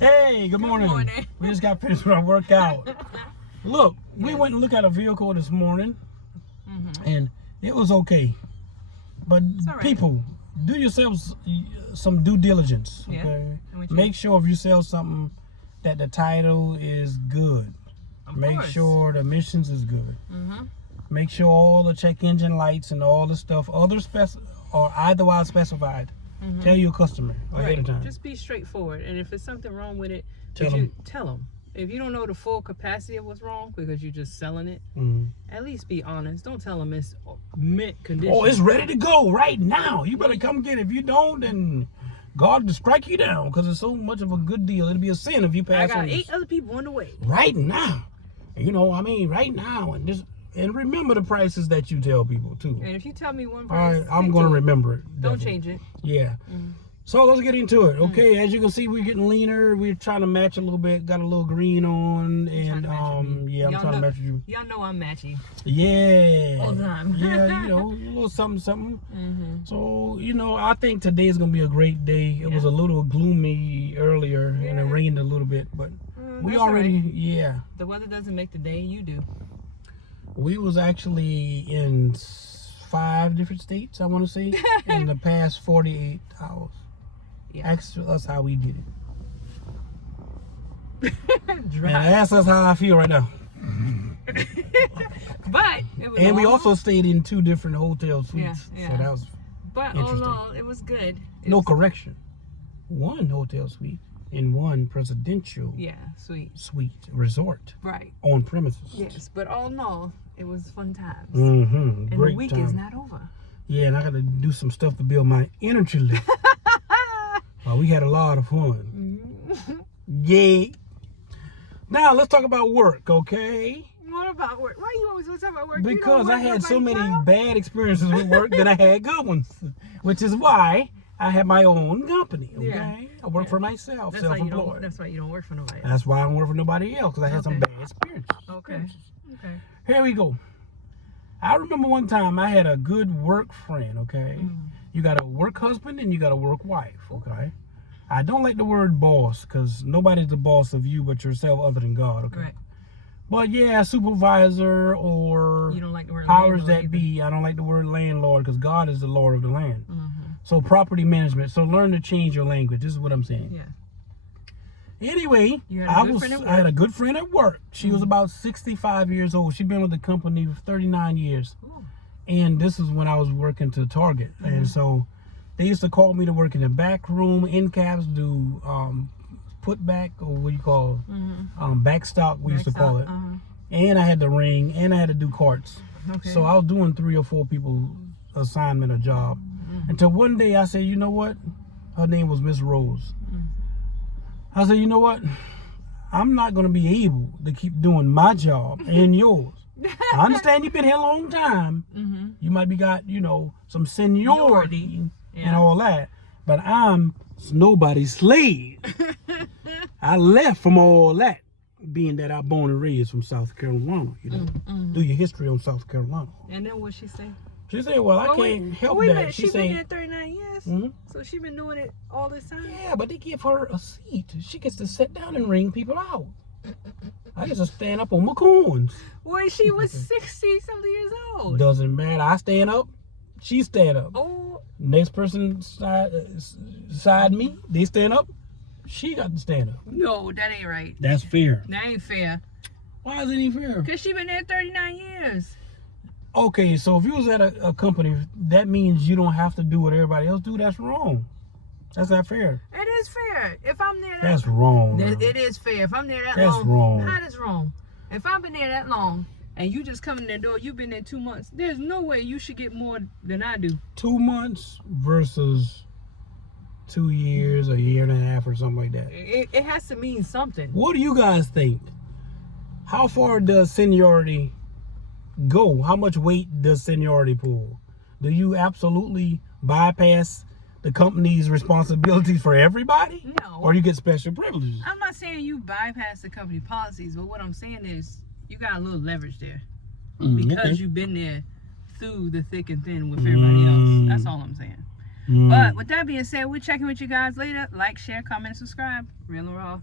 Hey, good morning. morning. We just got finished with our workout. Look, we went and looked at a vehicle this morning, and it was okay. But all right. people, do yourselves some due diligence. Yeah. Okay, What you- make sure if you sell something that the title is good. Of Make course. sure the emissions is good. Make sure all the check engine lights and all the stuff are otherwise specified. Tell your customer ahead of time. Just be straightforward, and if there's something wrong with it, Tell tell them. If you don't know the full capacity of what's wrong because you're just selling it, at least be honest. Don't tell them it's mint condition. Oh, it's ready to go right now. You better come get it. If you don't, then God will strike you down because it's so much of a good deal. It'll be a sin if you pass I got on 8 this. other people on the way. Right now. Right now. And remember the prices that you tell people, too. And if you tell me one All price, right, I'm going to remember it. Don't definitely. change it. Yeah. So let's get into it. Okay, as you can see, we're getting leaner. We're trying to match a little bit. Got a little green on, and yeah, I'm trying to match with you. Y'all know I'm matchy. Yeah. All the time. Yeah, a little something. So, I think today is gonna be a great day. It was a little gloomy earlier, and it rained a little bit, but we that's already, all right. yeah. The weather doesn't make the day, you do. We was actually in 5 different states, I want to say, in the past 48 hours. Yeah. Ask us how we did it. Dry. And ask us how I feel right now. But it was And we all- also stayed in 2 different hotel suites. Yeah. So that was But all in interesting. all, it was good. no correction. 1 hotel suite in 1 presidential Yeah, sweet. suite resort Right. on premises. Yes, but all in all, it was fun times. Mm-hmm. And Great the week time. is not over. Yeah, and I got to do some stuff to build my energy level. We had a lot of fun. Yeah. Now let's talk about work, okay? What about work? Why you always want to talk about work? You don't Because I work had so nobody many job? bad experiences with work that I had good ones, which is why I have my own company. Okay, Yeah. I work for myself, That's why you don't. self-employed. That's why you don't work for nobody else. That's why I don't work for nobody else, because I had some Okay. bad experiences. Okay. Okay. Here we go. I remember one time I had a good work friend, okay? You got a work husband and you got a work wife, okay? I don't like the word boss because nobody's the boss of you but yourself other than God, okay? Right. But yeah, supervisor or You don't like the word powers landlord that either. be. I don't like the word landlord because God is the Lord of the land. So property management. So learn to change your language. This is what I'm saying. Yeah. Anyway, You had a good friend at I had a work. good friend at work. She was about 65 years old. She'd been with the company for 39 years. Ooh. And this is when I was working to Target. And so they used to call me to work in the back room, end caps, do put back, or what do you call back stock, we used to call it. And I had to ring, and I had to do carts. Okay. So I was doing 3 or 4 people assignment or job. Until one day I said, you know what? Her name was Miss Rose. I said, you know what? I'm not going to be able to keep doing my job and yours. I understand you've been here a long time. You might be got, some seniority and Yeah. all that. But I'm nobody's slave. I left from all that, being that I'm born and raised from South Carolina. Do your history on South Carolina. And then what she say? She said, well, I Oh, can't wait. help Wait a that. minute. She She been there said, 39 years. So she been doing it all this time. yeah, but they give her a seat. She gets to sit down and ring people out. I get to stand up on my corns. When she was 60 something years old. Doesn't matter. I stand up. She stand up. Oh, Next person side me, they stand up. She got to stand up. no, that ain't right. That's fair. That ain't fair. Why is it even fair? Because she been there 39 years. Okay, so if you was at a company, that means you don't have to do what everybody else do. That's wrong. That's not fair. It is fair. If I'm there that That's wrong. It is fair. If I'm there that That's long. wrong. How that's wrong? If I've been there that long and you just come in the door, you've been there 2 months, there's no way you should get more than I do. 2 months versus 2 years, a year and a half, or something like that. It has to mean something. What do you guys think? How far does seniority go? How much weight does seniority pull? Do you absolutely bypass the company's responsibilities for everybody? No. Or you get special privileges? I'm not saying you bypass the company policies, but what I'm saying is you got a little leverage there because Okay. you've been there through the thick and thin with everybody else. That's all I'm saying. But with that being said, we're checking with you guys later. Like, share, comment, subscribe. Real and Raw.